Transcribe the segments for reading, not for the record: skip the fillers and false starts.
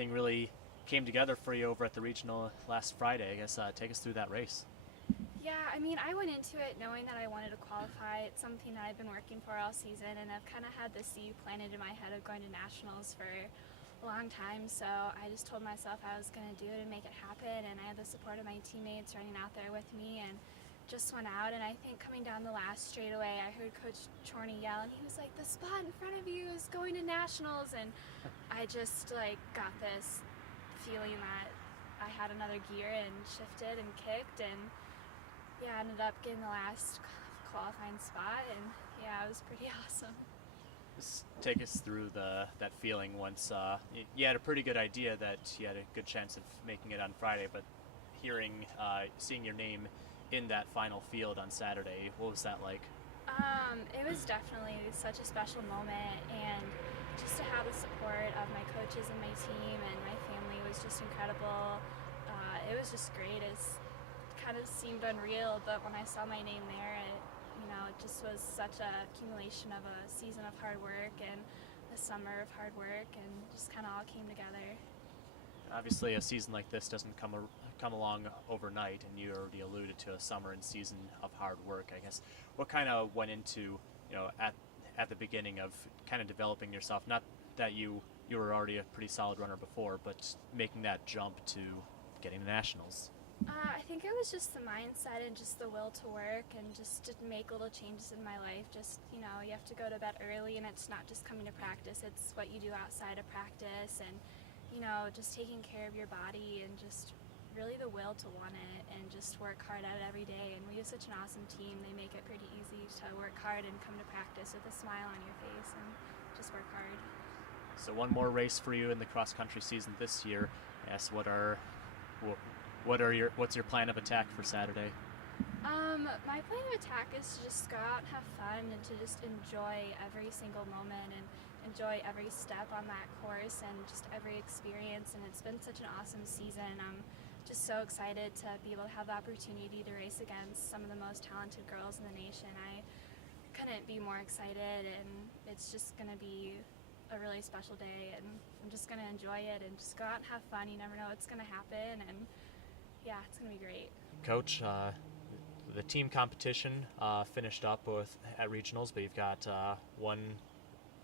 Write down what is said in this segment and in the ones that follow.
everything really came together for you over at the regional last Friday. I guess take us through that race. Yeah, I mean, I went into it knowing that I wanted to qualify. It's something that I've been working for all season, and I've kind of had the seed planted in my head of going to nationals for a long time. So I just told myself I was going to do it and make it happen, and I had the support of my teammates running out there with me, and just went out. And I think coming down the last straightaway, I heard Coach Chorney yell, and he was like, "The spot in front of you is going to nationals," and I just got this feeling that I had another gear and shifted and kicked, and yeah, I ended up getting the last qualifying spot, and yeah, it was pretty awesome. Just take us through that feeling once you had a pretty good idea that you had a good chance of making it on Friday, but seeing your name in that final field on Saturday, what was that like? It was definitely such a special moment, and just to have the support of my coaches and my team and my family was just incredible. It was just great. It kind of seemed unreal, but when I saw my name there, it just was such a accumulation of a season of hard work and a summer of hard work, and just kind of all came together. Obviously, a season like this doesn't come along overnight, and you already alluded to a summer and season of hard work. I guess what kind of went into at the beginning of kind of developing yourself. Not that you were already a pretty solid runner before, but making that jump to getting the nationals. I think it was just the mindset and just the will to work and just to make little changes in my life. Just, you have to go to bed early, and it's not just coming to practice, it's what you do outside of practice, and, just taking care of your body and just really the will to want it and just work hard at it every day. And we have such an awesome team. They make it pretty easy to work hard and come to practice with a smile on your face and just work hard. So one more race for you in the cross country season this year. Yes, what's your plan of attack for Saturday? My plan of attack is to just go out and have fun and to just enjoy every single moment and enjoy every step on that course and just every experience. And it's been such an awesome season. I'm just so excited to be able to have the opportunity to race against some of the most talented girls in the nation. I couldn't be more excited, and it's just going to be a really special day, and I'm just going to enjoy it and just go out and have fun. You never know what's going to happen, and yeah, it's going to be great. Coach, the team competition finished up at regionals, but you've got one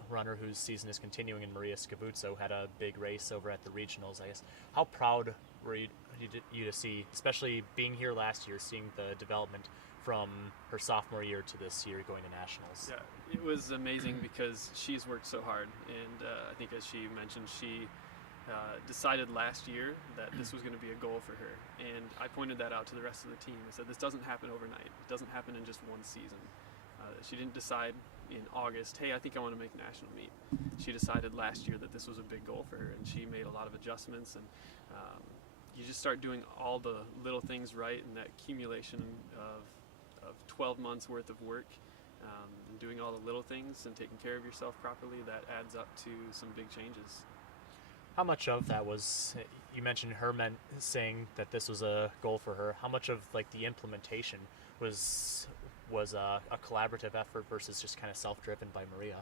runner whose season is continuing in Maria Scavuzzo, had a big race over at the regionals. I guess how proud were you to see, especially being here last year, seeing the development from her sophomore year to this year going to nationals? Yeah, it was amazing because she's worked so hard, and I think as she mentioned, she decided last year that this was going to be a goal for her, and I pointed that out to the rest of the team. I said, this doesn't happen overnight. It doesn't happen in just one season. She didn't decide in August, hey, I think I want to make national meet. She decided last year that this was a big goal for her, and she made a lot of adjustments, and you just start doing all the little things right, and that accumulation of 12 months worth of work, and doing all the little things and taking care of yourself properly, that adds up to some big changes. How much of that was, you mentioned her saying that this was a goal for her, how much of the implementation was a collaborative effort versus just kind of self-driven by Maria?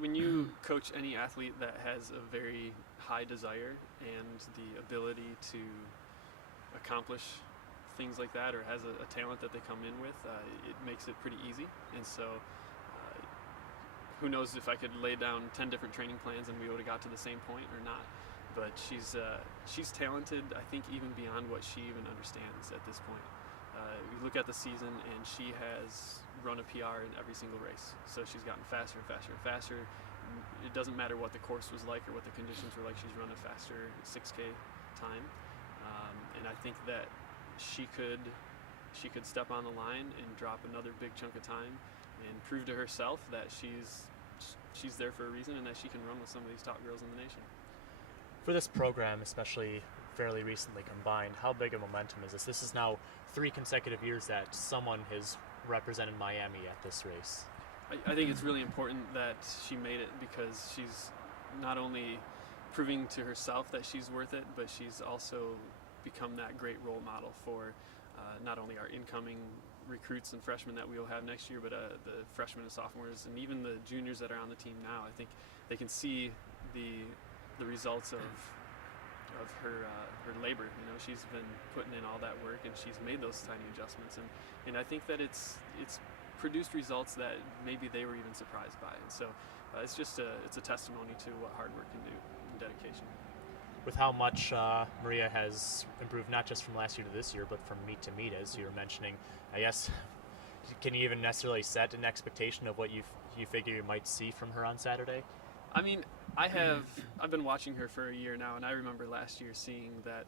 When you coach any athlete that has a very high desire and the ability to accomplish things like that, or has a talent that they come in with, it makes it pretty easy. And so who knows if I could lay down 10 different training plans and we would have got to the same point or not. But she's talented, I think, even beyond what she even understands at this point. We look at the season, and she has run a PR in every single race. So she's gotten faster and faster and faster. It doesn't matter what the course was like or what the conditions were like, she's run a faster 6K time. And I think that she could step on the line and drop another big chunk of time and prove to herself that she's there for a reason and that she can run with some of these top girls in the nation. For this program, especially fairly recently combined, how big a momentum is this? This is now 3 consecutive years that someone has represented Miami at this race. I think it's really important that she made it, because she's not only proving to herself that she's worth it, but she's also become that great role model for not only our incoming recruits and freshmen that we will have next year, but the freshmen and sophomores and even the juniors that are on the team now. I think they can see the the results of her labor. You know, she's been putting in all that work, and she's made those tiny adjustments, and I think that it's produced results that maybe they were even surprised by. And so it's just it's a testimony to what hard work can do and dedication. With how much Maria has improved, not just from last year to this year, but from meet to meet, as you were mentioning, I guess, can you even necessarily set an expectation of what you figure you might see from her on Saturday? I mean, I've been watching her for a year now, and I remember last year seeing that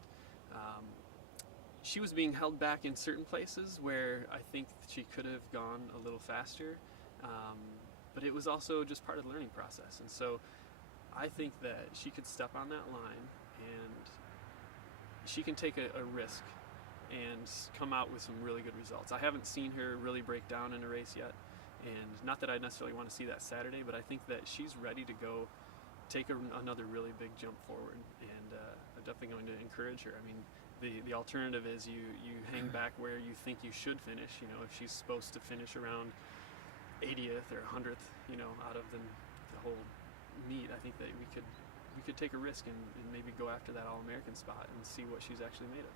she was being held back in certain places where I think she could have gone a little faster, but it was also just part of the learning process. And so I think that she could step on that line and she can take a risk and come out with some really good results. I haven't seen her really break down in a race yet, and not that I necessarily want to see that Saturday, but I think that she's ready to go take another really big jump forward, and I'm definitely going to encourage her. I mean, the alternative is you hang back where you think you should finish. You know, if she's supposed to finish around 80th or 100th, you know, out of the whole meet, I think that we could take a risk and maybe go after that All-American spot and see what she's actually made of.